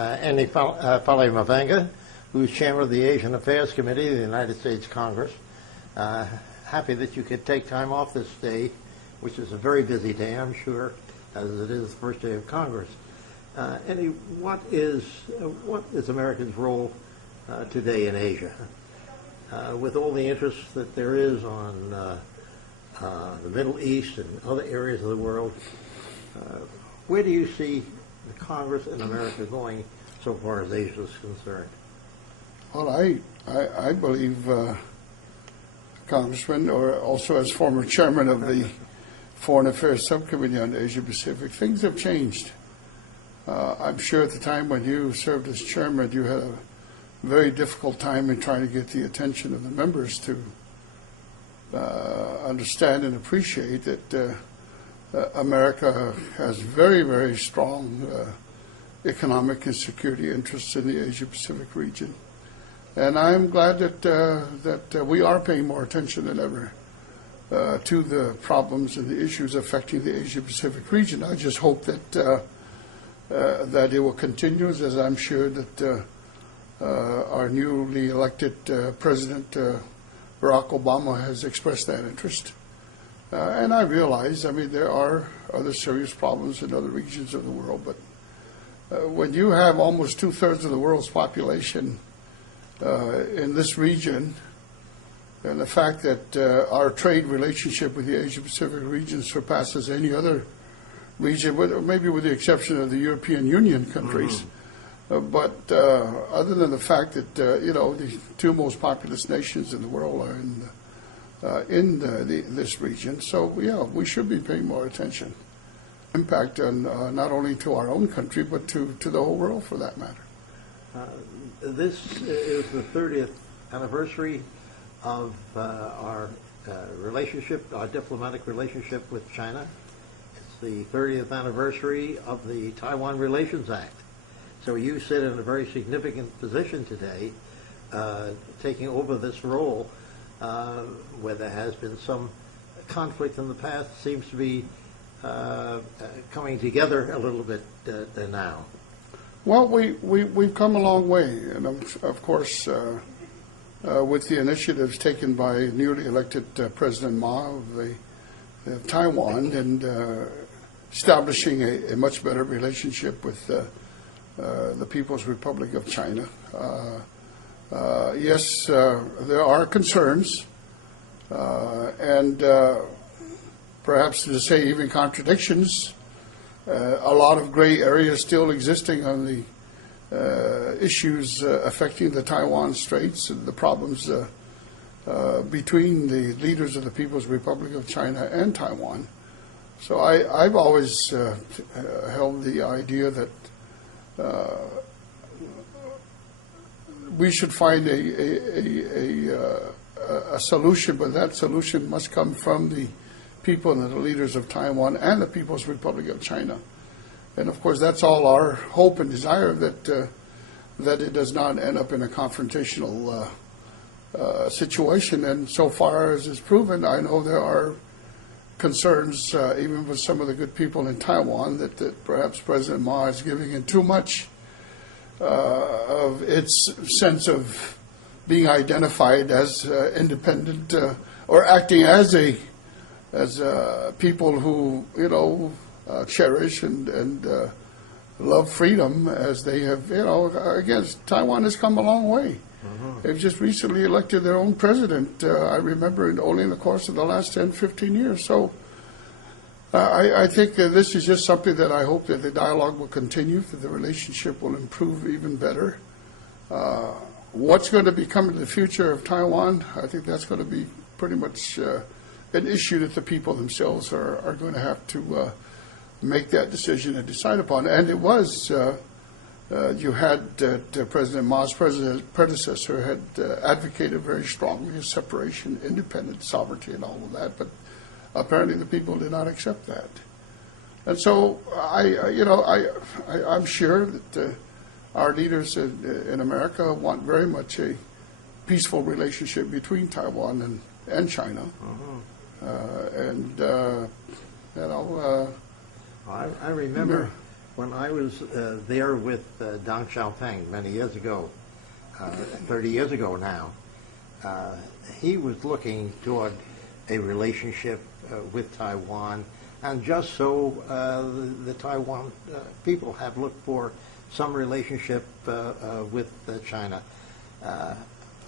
Andy Palamavanga, who's chairman of the Asian Affairs Committee of the United States Congress. Happy that you could take time off this day, which is a very busy day, I'm sure, as it is the first day of Congress. Andy, what is America's role today in Asia? With all the interest that there is on the Middle East and other areas of the world, where do you see the Congress and America going so far as Asia is concerned? Well, I believe, Congressman, or also as former chairman of the Foreign Affairs Subcommittee on Asia Pacific, things have changed. I'm sure at the time when you served as chairman, you had a very difficult time in trying to get the attention of the members to understand and appreciate that America has very, very strong economic and security interests in the Asia-Pacific region. And I'm glad that we are paying more attention than ever to the problems and the issues affecting the Asia-Pacific region. I just hope that it will continue, as I'm sure that our newly elected President Barack Obama has expressed that interest. And I realize, there are other serious problems in other regions of the world, but when you have almost two-thirds of the world's population in this region, and the fact that our trade relationship with the Asia-Pacific region surpasses any other region, maybe with the exception of the European Union countries, but other than the fact that, the two most populous nations in the world are in this region. So, yeah, we should be paying more attention. Impact on not only to our own country, but to the whole world for that matter. This is the 30th anniversary of our relationship, our diplomatic relationship with China. It's the 30th anniversary of the Taiwan Relations Act. So you sit in a very significant position today, taking over this role, where there has been some conflict in the past, seems to be coming together a little bit now. Well, we've come a long way, and of course, with the initiatives taken by newly elected President Ma of Taiwan and establishing a much better relationship with the People's Republic of China. Yes, there are concerns, and perhaps to say even contradictions. A lot of gray areas still existing on the issues affecting the Taiwan Straits and the problems between the leaders of the People's Republic of China and Taiwan. So I've always held the idea that we should find a solution, but that solution must come from the people and the leaders of Taiwan and the People's Republic of China. And of course, that's all our hope and desire, that it does not end up in a confrontational situation. And so far as is proven, I know there are concerns, even with some of the good people in Taiwan, that perhaps President Ma is giving in too much of its sense of being identified as independent or acting as people who cherish and love freedom, as they have. Again, Taiwan has come a long way. They've just recently elected their own president. I remember only in the course of the last 10, 15 years. So I think this is just something that I hope that the dialogue will continue, that the relationship will improve even better. What's going to become the future of Taiwan, I think that's going to be pretty much an issue that the people themselves are going to have to make that decision and decide upon. And it was, you had President Ma's predecessor had advocated very strongly separation, independence, sovereignty, and all of that, but apparently the people did not accept that. And so I'm sure that our leaders in America want very much a peaceful relationship between Taiwan and China. I remember When I was there with Deng Xiaoping many years ago, 30 years ago now, he was looking toward a relationship with Taiwan, and just so the Taiwan people have looked for some relationship with China.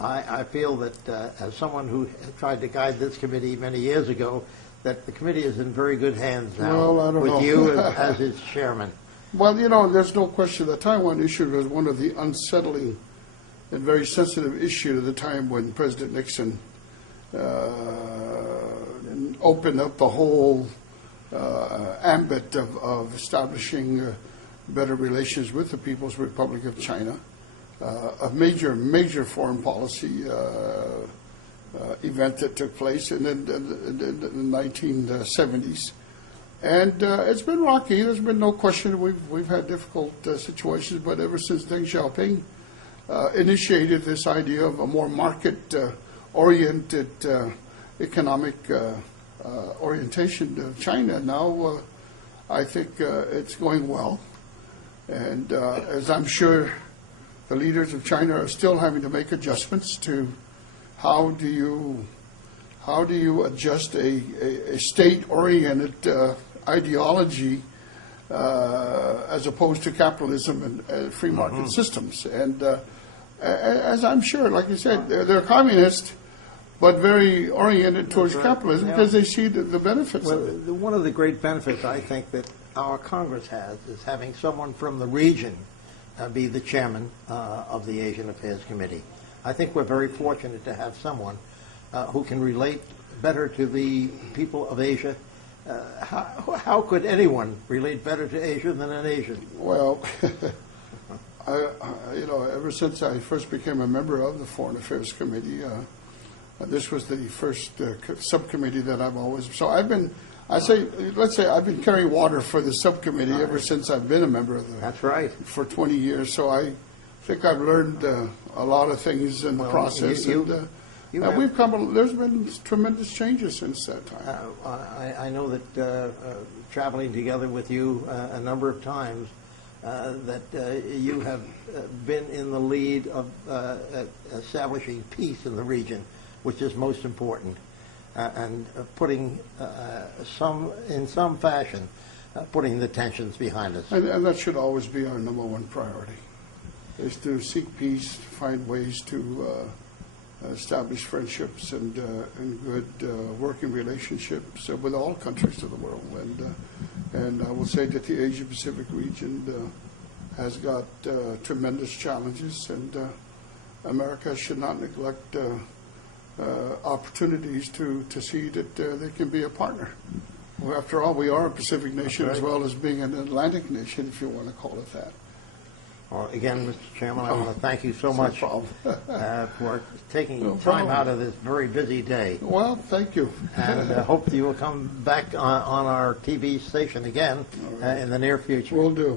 I feel that as someone who tried to guide this committee many years ago, that the committee is in very good hands now Well, I don't with know. you as its chairman. Well, there's no question the Taiwan issue was one of the unsettling and very sensitive issues at the time when President Nixon opened up the whole ambit of establishing better relations with the People's Republic of China, a major foreign policy event that took place in the 1970s. And it's been rocky. There's been no question we've had difficult situations, but ever since Deng Xiaoping initiated this idea of a more market-oriented economic orientation of China, now I think it's going well. And as I'm sure the leaders of China are still having to make adjustments to how do you adjust a state-oriented ideology as opposed to capitalism and free market systems. And as I'm sure, like you said, they're communist, but very oriented towards capitalism because they see the benefits Well, of it. one of the great benefits I think that our Congress has is having someone from the region be the chairman of the Asian Affairs Committee. I think we're very fortunate to have someone who can relate better to the people of Asia. How could anyone relate better to Asia than an Asian? Well, ever since I first became a member of the Foreign Affairs Committee, this was the first subcommittee that I've always. So let's say I've been carrying water for the subcommittee ever since I've been a member of the. That's right. For 20 years, so I think I've learned a lot of things in the process. There's been tremendous changes since that time. I know that traveling together with you a number of times, that you have been in the lead of establishing peace in the region, which is most important, and putting in some fashion, putting the tensions behind us. And that should always be our number one priority, is to seek peace, find ways to establish friendships and good working relationships with all countries of the world. And I will say that the Asia-Pacific region has got tremendous challenges, and America should not neglect opportunities to see that they can be a partner. Well, after all, we are a Pacific nation as well as being an Atlantic nation, if you want to call it that. Well, again, Mr. Chairman, I want to thank you so much problem. for taking No time problem. out of this very busy day. Well, thank you. And hope you will come back on our TV station again in the near future. Will do.